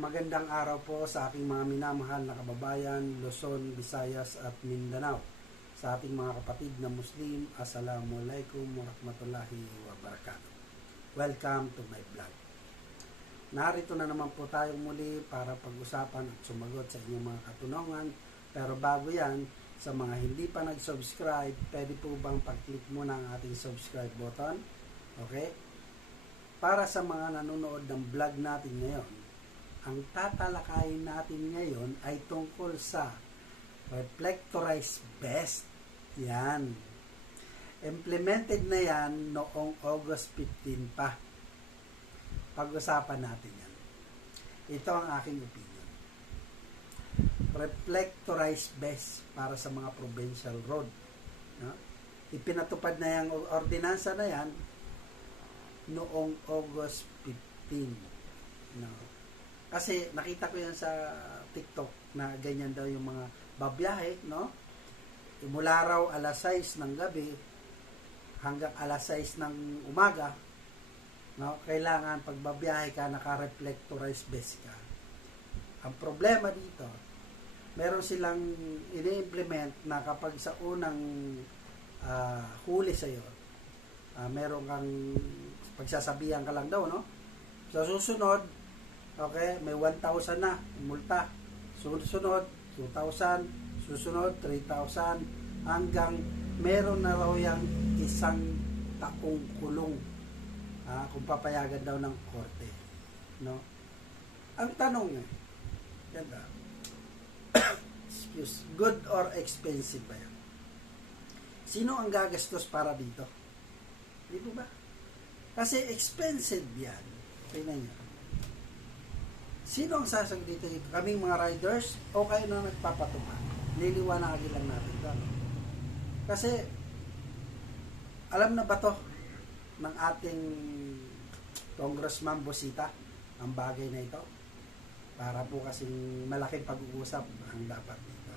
Magandang araw po sa aking mga minamahal na kababayan, Luzon, Visayas at Mindanao. Sa ating mga kapatid na Muslim, Assalamualaikum warahmatullahi wabarakatuh. Welcome to my vlog. Narito na naman po tayong muli para pag-usapan at sumagot sa inyong mga katanungan. Pero bago yan, sa mga hindi pa nag-subscribe, pwede po bang pag-click muna ang ating subscribe button? Okay? Para sa mga nanonood ng vlog natin ngayon, ang tatalakayin natin ngayon ay tungkol sa reflectorized vest. Yan. Implemented na yan noong August 15 pa. Pag-usapan natin yan. Ito ang aking opinion. Reflectorized vest para sa mga provincial road. No? Ipinatupad na yung ordinansa na yan noong August 15. No? Kasi nakita ko yan sa TikTok na ganyan daw yung mga babiyahe, no? Mula raw alas 6 ng gabi hanggang alas 6 ng umaga, no? Kailangan pag babiyahe ka, naka-reflectorized vest ka. Ang problema dito, meron silang ini-implement na kapag sa unang huli sa'yo, meron kang pagsasabihan ka lang daw, no? Sa susunod, okay, may 1,000 na multa. Susunod, 2,000. Susunod, 3,000. Hanggang meron na raw yung 1 taong kulong. Kung papayagan daw ng korte. No? Ang tanong eh, ganda. Excuse, good or expensive ba yan? Sino ang gagastos para dito? Di ba? Kasi expensive yan. Tingnan nyo. Sino ang sasag dito? Kaming mga riders o kayo na nagpapatupad? Liliwanagin lang natin ito. Kasi, alam na ba to ng ating Congressman Busita ang bagay na ito? Para po kasing malaking pag-uusap ang dapat dito.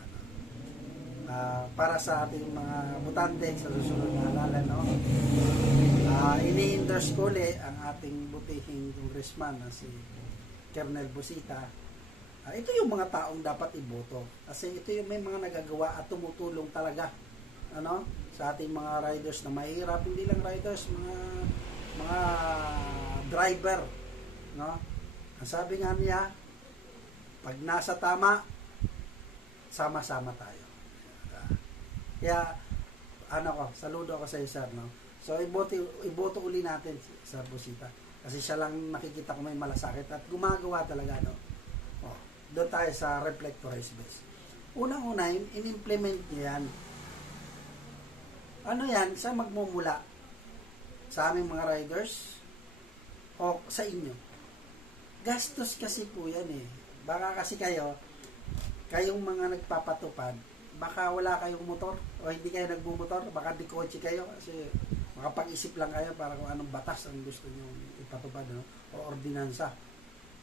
Para sa ating mga butante sa susunod na halalan, no? Ini-endorse ko ang ating butihing congressman na si Colonel Busita. Ito yung mga taong dapat iboto kasi ito yung may mga nagagawa at tumutulong talaga sa ating mga riders na mahirap, hindi lang riders, mga driver, no? Ang sabi nga niya, pag nasa tama, sama-sama tayo. Kaya saludo ako sa iyo, sir, no? So iboto uli natin sa Busita. Kasi siya lang nakikita ko may malasakit at gumagawa talaga, no? Doon tayo sa reflectorized vest. Unang-una, in-implement niya yan. Ano yan? Sa magmumula? Sa aming mga riders? O sa inyo? Gastos kasi po yan eh. Baka kasi kayong mga nagpapatupad, baka wala kayong motor o hindi kayo nagmumotor, baka di kotse kayo kasi makapag-isip lang kayo para kung anong batas ang gusto nyo ipatupad, no? O ordinansa,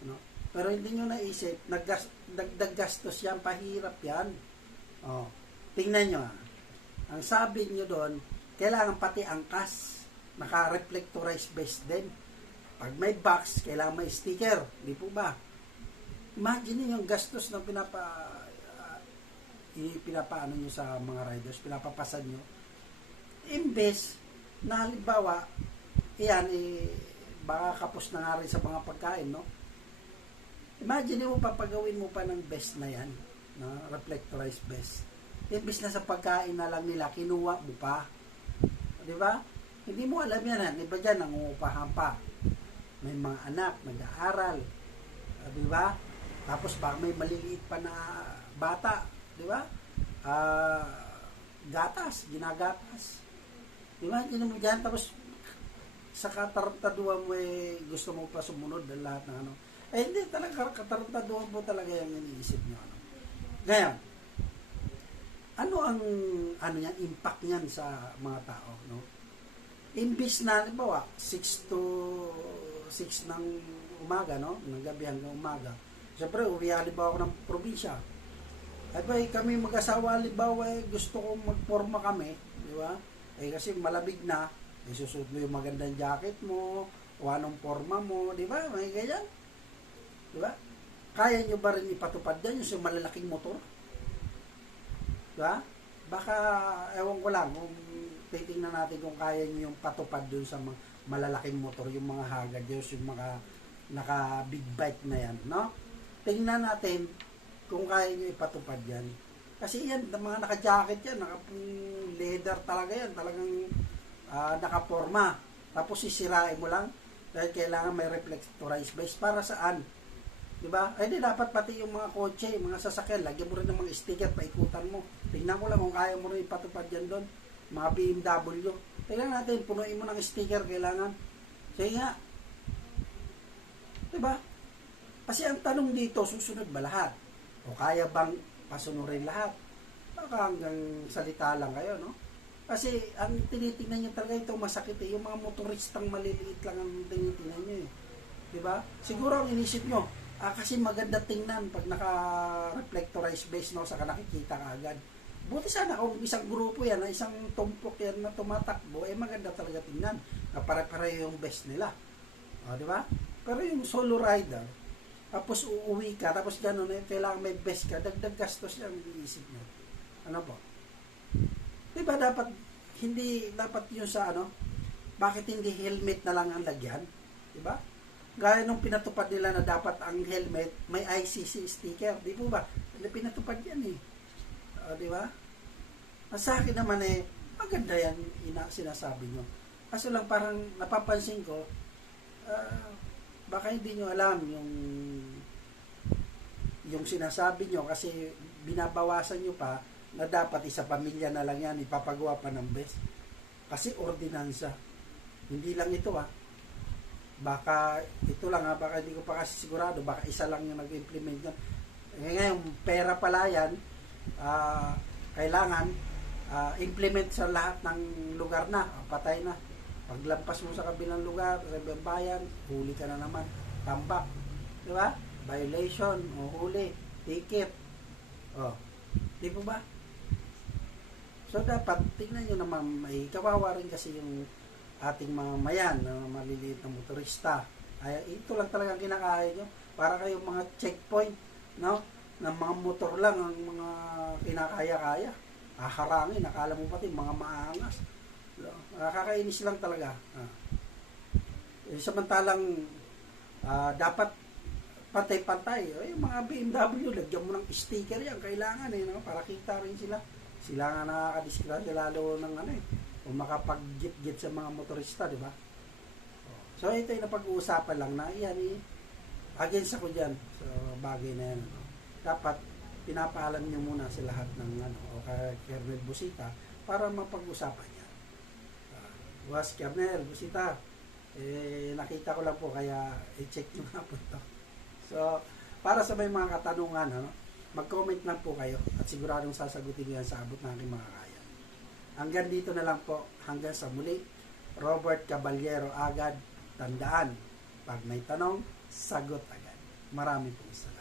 no? Pero hindi nyo naisip, dagdag gastos yan, pahirap yan. Tingnan nyo, ang sabi nyo doon, kailangan pati angkas, naka-reflectorized vest din. Pag may box, kailangan may sticker, di po ba? Imagine nyo yung gastos na pinapaano nyo sa mga riders, pinapapasan nyo. Imbes na halimbawa, baka kapos na nga rin sa mga pagkain, no? Imagine mo, papagawin mo pa ng vest na yan, no? Reflectorized vest. Imbes na sa pagkain na lang nila, kinuha mo pa. Di ba? Hindi mo alam yan, di ba dyan, nangungupahan pa. May mga anak, nag-aaral. Di ba? Tapos baka may maliliit pa na bata. Di ba? Ginagatas. Imagine mo dyan, tapos sa kataruntaduhan mo gusto mo pa sumunod ng lahat ng ano. Hindi talaga, kataruntaduhan mo talaga yung iniisip nyo. Ngayon, ano ang impact niyan sa mga tao, no? Imbis na, halimbawa, 6 to 6 ng umaga, no? Ng gabi hanggang umaga. Siyempre, uwi halimbawa ako ng probinsya. Ay kami mag-asawa, halimbawa, gusto kong magporma kami, di ba? Kasi malamig na, susuot mo yung magandang jacket mo, o anong forma mo, di ba? May ganyan. Di ba? kaya nyo ba rin ipatupad yan, yung sa malalaking motor? Diba? Baka, ewan ko lang, kung titingnan natin kung kaya nyo yung patupad dun sa mga malalaking motor, yung mga Hagadios, yung mga naka big bike na yan, no? Tingnan natin kung kaya nyo ipatupad yan. Kasi yan, mga naka-jacket yan, naka-leather talaga yan, talagang nakaporma. Tapos sisirain mo lang dahil kailangan may reflectorized base. Para saan? Diba? Ay di dapat pati yung mga kotse, mga sasakyan, lagyan mo rin ng mga sticker, paikutan mo. Tingnan mo lang kung kaya mo rin ipatupad yan doon. Mga BMW. Tingnan natin, punuin mo ng sticker kailangan. Sige nga. Diba? Kasi ang tanong dito, susunod ba lahat? O kaya bang pasunurin lahat? Baka hanggang salita lang kayo, no? Kasi ang tinitingnan nyo talaga ito masakit eh. Yung mga motoristang maliliit lang ang tinitingnan nyo eh. Diba? Siguro ang inisip nyo, kasi maganda tingnan pag naka-reflectorized base, no, saka nakikita ka agad. Buti sana kung isang grupo yan, isang tumpok yan na tumatakbo, maganda talaga tingnan. Na pare-pareho yung best nila. O, diba? Pero yung solo rider, tapos uuwi ka, tapos gano'n, kailangan may best ka, dagdag gastos yan ang iisip nyo. Ano po? Diba dapat, hindi dapat yun sa bakit hindi helmet na lang ang lagyan? Diba? Gaya nung pinatupad nila na dapat ang helmet may ICC sticker, di po ba? Pinatupad yan eh. Diba? Sa akin naman maganda yan sinasabi nyo. Kaso lang parang napapansin ko, baka hindi nyo alam yung sinasabi nyo kasi binabawasan nyo pa na dapat isa pamilya na lang yan, ipapagawa pa ng best. Kasi ordinansa. Hindi lang ito Baka ito lang baka hindi ko pa kasi sigurado, baka isa lang yung nag-implement yan. Ngayon, pera pala yan, kailangan implement sa lahat ng lugar na, patay na. Paglampas mo sa kabilang lugar, sa ibang bayan, huli ka na naman. Tambak. Di ba? Violation, o huli, ticket. Di po ba? So, dapat, tingnan nyo naman, may kawawa rin kasi yung ating mga mayan, na maliliit na motorista. Ito lang talagang kinakaya nyo. Para kayong mga checkpoint, no? Ng mga motor lang ang mga kinakaya-kaya. Harangin, akala mo pati, mga maangas. Nakakainis lang talaga. Samantalang, dapat pantay-pantay. Yung mga BMW, lagyan mo ng sticker yan. Kailangan no? Para kita rin sila. Sila nga nakakadisgrasya lalo ng kung makapag-git-git sa mga motorista, di ba? So, ito yung napag-uusapan lang na yan against ako dyan sa bagay na yan. Dapat, pinapaalam nyo muna sa lahat ng o kay Kernel Busita para mapag-usapan yan. Was Kernel Busita, nakita ko lang po kaya i-check nyo nga po ito. So, para sa may mga katanungan, mag-comment lang po kayo at siguradong sasagutin yan sa abot ng aking mga kaya. Hanggang dito na lang po. Hanggang sa muli. Robert Caballero agad. Tandaan, pag may tanong, sagot agad. Marami pong salamat.